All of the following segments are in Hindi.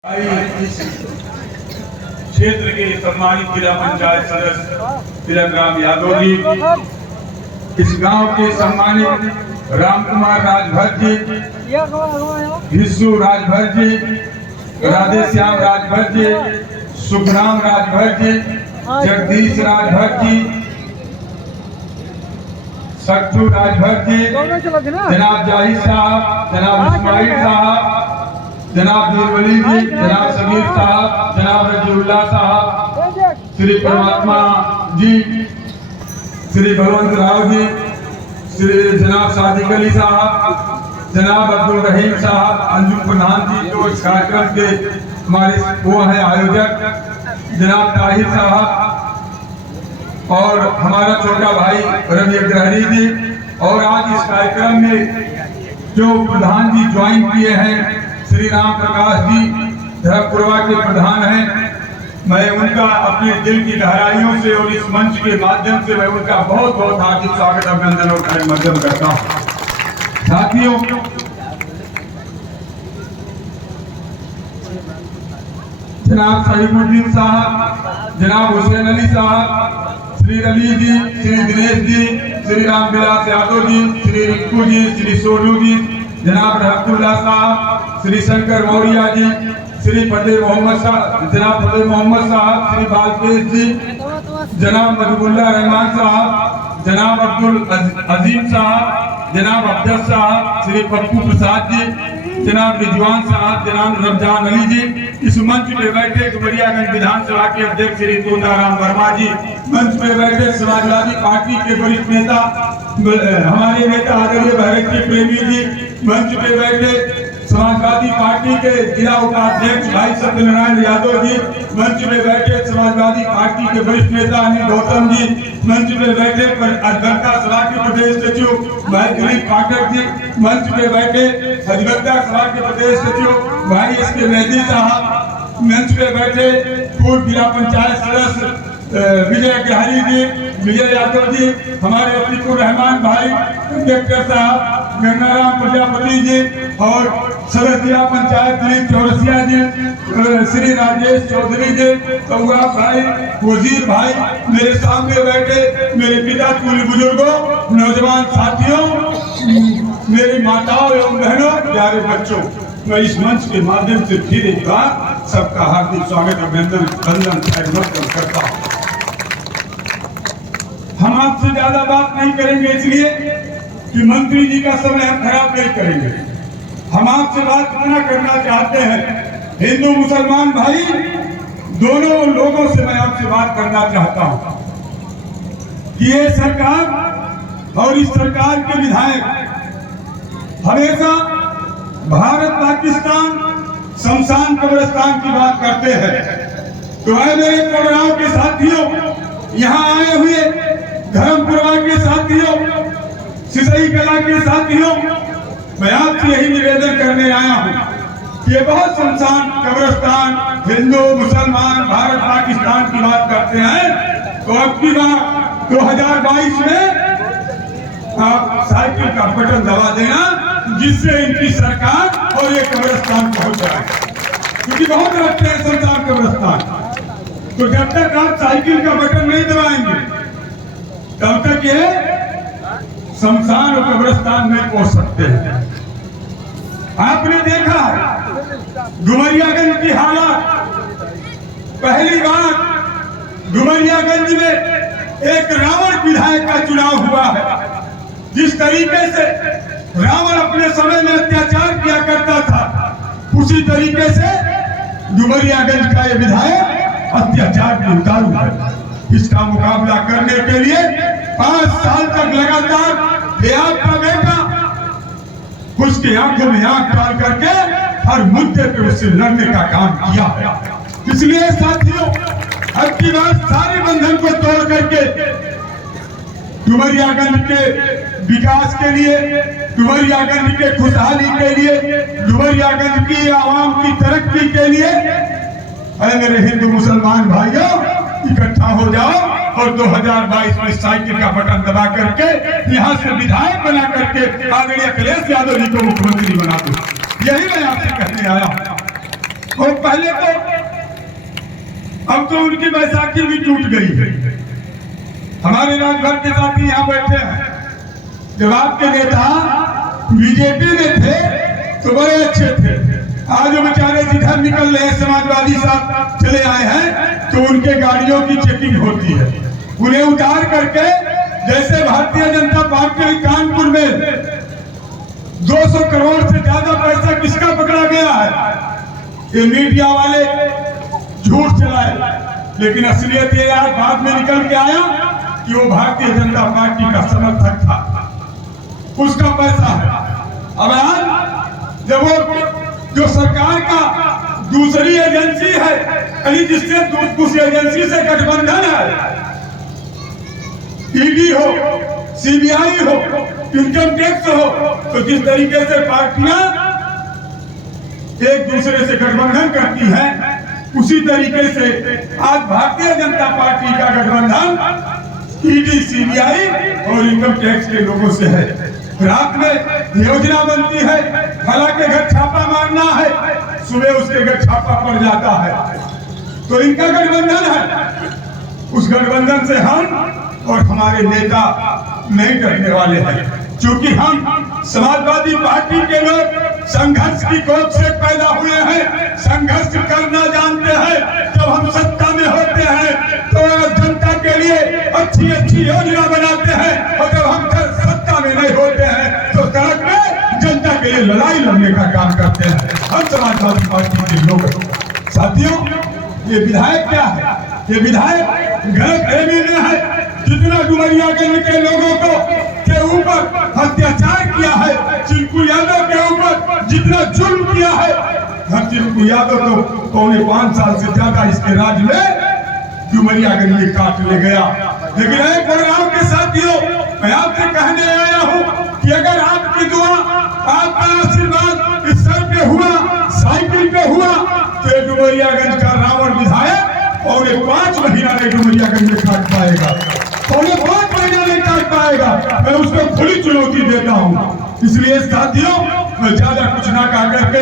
इस क्षेत्र के सम्मानित जिला पंचायत सदस्य तिलकराम यादव जी, इस गांव के सम्मानित राम कुमार राजभर जी, विशु राजभर जी, राधेश्याम राजभर जी, सुखराम राजभर जी, जगदीश राजभर जी, सच्चू राजभर जी, जनाब जाहिद साहब, जनाब इस्माइल साहब, जनाब बीरवली जी, जनाब समीर साहब, जनाब रजीउल्ला साहब, श्री परमात्मा जी, श्री भगवंत राव जी, श्री जनाब सादिक अली साहब, जनाब अब्दुल रहीम साहब, अंजुम प्रधान जी जो इस कार्यक्रम के हमारे वो हैं आयोजक, जनाब ताहिर साहब और हमारा छोटा भाई रवि अग्रहरी जी, और आज इस कार्यक्रम में जो प्रधान जी ज्वाइन किए हैं श्री राम प्रकाश जी धरमपुरवा के प्रधान हैं, मैं उनका अपने दिल की गहराइयों से और इस मंच के माध्यम से मैं उनका बहुत बहुत हार्दिक स्वागत अभिनंदन और अभिनंदन करता हूँ। साथियों, जनाब सहीमुद्दीन साहब, जनाब हुसैन अली साहब, श्री रवि जी, श्री दिनेश जी, श्री राम विलास यादव जी, श्री रिंकू जी, श्री सोनू जी, जनाब रहमतुल्लाह साहब, श्री शंकर मौर्या जी, श्री फतेह मोहम्मद साहब, जनाब फतेह मोहम्मद साहब, श्री बालकेश जी, जनाब मजबुल्ला रहमान साहब, जनाब अब्दुल अजीम साहब, जनाब अफजल साहब, श्री पप्पू प्रसाद जी, जनाब रिजवान साहब, जनाब रमजान अली जी, इस मंच पे बैठे डुमरियागंज विधानसभा के अध्यक्ष श्री तोंदाराम वर्मा जी, मंच पे बैठे समाजवादी पार्टी के वरिष्ठ नेता हमारे नेता आदरणीय भगत प्रेमी जी, मंच पे बैठे समाजवादी पार्टी के जिला उपाध्यक्ष भाई सत्यनारायण यादव जी, मंच में बैठे समाजवादी पार्टी के वरिष्ठ नेता अनिल गौतम जी, मंच में बैठे अधिवक्ता सभा के प्रदेश सचिव भाई दिलीप पाठक जी, मंच में बैठे अधिवक्ता सभा के प्रदेश सचिव भाई एस के मेहदी साहब, मंच में बैठे पूर्व जिला पंचायत सदस्य विजय अग्रहरी जी, विजय यादव जी, हमारे अतीकुर रहमान भाई कलेक्टर साहब, गंगाराम प्रजापति जी और सदस्य जिला पंचायत दिलीप चौरसिया जी, श्री राजेश चौधरी जी, कौआ भाई, वजीर भाई, मेरे सामने बैठे मेरे पिता तुल्य बुजुर्गों, नौजवान साथियों, मेरी माताओं एवं बहनों, प्यारे बच्चों, मैं इस मंच के माध्यम से फिर एक बार सबका हार्दिक स्वागत अभिनंदन करता हूँ। हम आपसे ज्यादा बात नहीं करेंगे इसलिए कि मंत्री जी का समय हम खराब नहीं करेंगे। हम आपसे बात इतना करना चाहते हैं, हिंदू मुसलमान भाई दोनों लोगों से मैं आपसे बात करना चाहता हूं कि ये सरकार और इस सरकार के विधायक हमेशा भारत पाकिस्तान शमशान कब्रिस्तान की बात करते हैं। तो है मेरे कोडराव के साथियों, यहाँ आए हुए धर्मपुरवा के साथियों, सिसई कला के साथियों, मैं आपसे यही निवेदन करने आया हूँ कि ये बहुत शमशान कब्रिस्तान हिंदू मुसलमान भारत पाकिस्तान की बात करते हैं, तो अब की बार 2022 में आप साइकिल का बटन दबा देना जिससे इनकी सरकार और ये कब्रिस्तान पहुंच जाए, क्योंकि बहुत रखते हैं शमशान कब्रिस्तान। तो जब तक आप साइकिल का बटन नहीं दबाएंगे तब तक ये शमशान और कब्रिस्तान में पहुंच सकते हैं। आपने देखा डुमरियागंज की हालत, पहली बार डुमरियागंज में एक रावण विधायक का चुनाव हुआ है। जिस तरीके से रावण अपने समय में अत्याचार किया करता था, उसी तरीके से डुमरियागंज का ये विधायक अत्याचार के उतारू है। इसका मुकाबला करने के लिए 5 साल तक लगातार ये आपका बेटा उसकी आंखों में आंख डाल करके हर मुद्दे पे उससे लड़ने का काम किया है। इसलिए साथियों, अब की बार सारे बंधन को तोड़ करके डुमरियागंज के विकास के लिए, डुमरियागंज के खुशहाली के लिए, डुमरियागंज की आवाम की तरक्की के लिए मेरे हिंदू मुसलमान भाइयों इकट्ठा हो जाओ और 2022 में साइकिल का बटन दबा करके यहाँ से विधायक बना करके आदरणीय अखिलेश यादव जी को मुख्यमंत्री बना दो। यही मैं आपसे कहने आया हूँ। और पहले तो अब तो उनकी बैसाखी भी टूट गई है। हमारे राजभर के साथी यहाँ बैठे हैं। जब आपके नेता बीजेपी में थे तो बड़े अच्छे थे। आज वो बेचारे जिधर निकल रहे समाजवादी साहब चले आए हैं तो उनके गाड़ियों की चेकिंग होती है। उन्हें उतार करके, जैसे भारतीय जनता पार्टी कानपुर में 200 करोड़ से ज्यादा पैसा किसका पकड़ा गया है, ये मीडिया वाले झूठ चलाए, लेकिन असलियत ये आज बाद में निकल के आया कि वो भारतीय जनता पार्टी का समर्थक था, उसका पैसा है। अब आज जब वो जो सरकार का दूसरी एजेंसी है, यानी जिससे उस एजेंसी से गठबंधन है, ईडी हो, सीबीआई हो, इनकम टैक्स हो, तो जिस तरीके से पार्टियां एक दूसरे से गठबंधन करती हैं, उसी तरीके से आज भारतीय जनता पार्टी का गठबंधन ईडी, सीबीआई और इनकम टैक्स के लोगों से है। रात में योजना बनती है, फला के घर छापा मारना है, सुबह उसके घर छापा पड़ जाता है, तो इनका गठबंधन है। उस गठबंधन से हम और हमारे नेता नहीं डरने वाले हैं, क्योंकि हम समाजवादी पार्टी के लोग संघर्ष की कोख से पैदा हुए हैं, संघर्ष करना जानते हैं। जब हम सत्ता में होते हैं तो जनता के लिए अच्छी अच्छी योजना बनाते हैं, और जब हम सत्ता में नहीं होते हैं तो सड़क में जनता के लिए लड़ाई लड़ने का काम करते हैं। हम समाजवादी पार्टी के लोग। साथियों, ये विधायक क्या है? ये विधायक गलत फहमी में है। जितना डुमरियागंज के लोगों को के ऊपर अत्याचार किया है, चिंकू यादव के ऊपर जितना जुल्म किया है, हर चिंकू यादव तो 5.25 साल से ज्यादा इसके राज में डुमरियागंज में काट ले गया। लेकिन एक प्रोग्राम के साथियों, मैं आपसे कहने आया हूँ कि अगर आपकी दुआ, आपका आशीर्वाद इस सर पे हुआ, साइकिल पे हुआ, तो डुमरियागंज का रावण विधायक और 5 महीना नहीं डुमरियागंज में काट पाएगा, और 5 महीना नहीं काट पाएगा। मैं उसको खुली चुनौती देता हूँ। इसलिए साथियों, मैं ज्यादा कुछ ना कह करके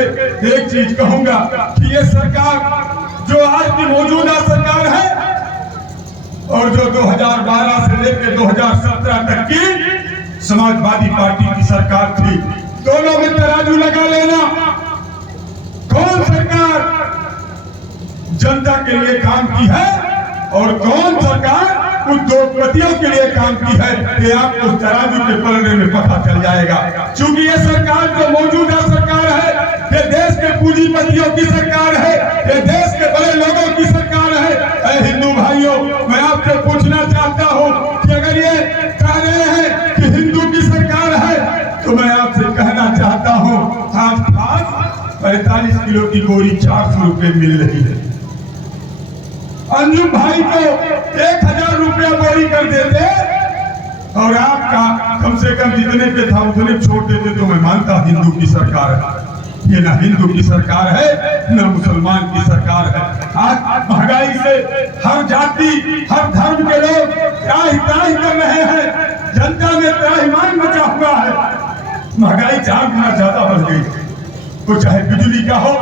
एक चीज कहूंगा कि ये सरकार जो आज की मौजूदा सरकार है और जो 2012 से लेकर 2017 तक की समाजवादी पार्टी की सरकार थी, दोनों में तराजू लगा लेना। कौन सरकार जनता के लिए काम की है और कौन सरकार उद्योगपतियों के लिए काम की है, ये आपको तराजू के पलड़े में पता चल जाएगा। क्योंकि ये सरकार जो मौजूदा सरकार है, ये देश के पूंजीपतियों की सरकार है, ये देश के बड़े लोगों की सरकार है। हिंदू भाइयों, मैं आपसे पूछना चाहता हूँ कि अगर ये कह रहे हैं कि हिंदू की सरकार है, तो मैं आपसे कहना चाहता हूँ, आज 45 किलो की बोरी 400 रुपए मिल रही है। अंजुम भाई को 1000 रुपया बोरी कर देते और आपका कम से कम जितने पे था उतने छोड़ देते, तो मैं मानता हिंदू की सरकार है। ये ना हिंदू की सरकार है, न मुसलमान की सरकार है। आज महंगाई से हर जाति, हर धर्म के लोग त्राही कर रहे हैं। जनता में त्राहिमाम मचा हुआ है। महंगाई 4 गुना ज्यादा बढ़ गई। तो चाहे बिजली का हो,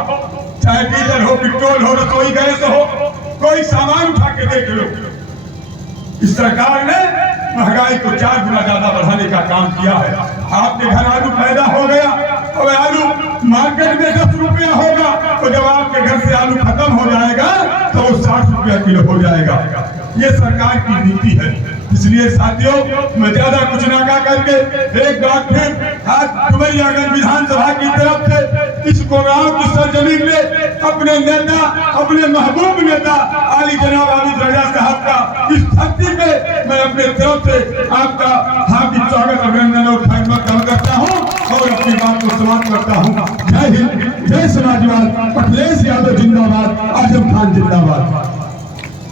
चाहे डीजल हो, पेट्रोल हो, रसोई गैस हो, कोई सामान उठा के देख लो, इस सरकार ने महंगाई को 4 गुना ज्यादा बढ़ाने का काम किया है। आपके घर आलू पैदा हो गया, और आलू मार्केट में 10 रुपया होगा, तो जब आपके घर से आलू खत्म हो जाएगा तो वो 60 रुपया किलो हो जाएगा। ये सरकार की नीति है। इसलिए साथियों, मैं ज्यादा कुछ ना कह करके एक बार फिर आज डुमरियागंज विधानसभा की तरफ से इस प्रोग्राम की सरजमीन में अपने नेता, अपने महबूब नेता आली जनाब आबिद रजा साहब का इस धरती पे मैं अपने तरफ से आपका हार्दिक स्वागत, अभिनंदन और खिदमत करता हूँ और अपनी बात को समाप्त करता हूँ। जय हिंद, जय समाजवाद, अखिलेश यादव जिंदाबाद, आजम खान जिंदाबाद।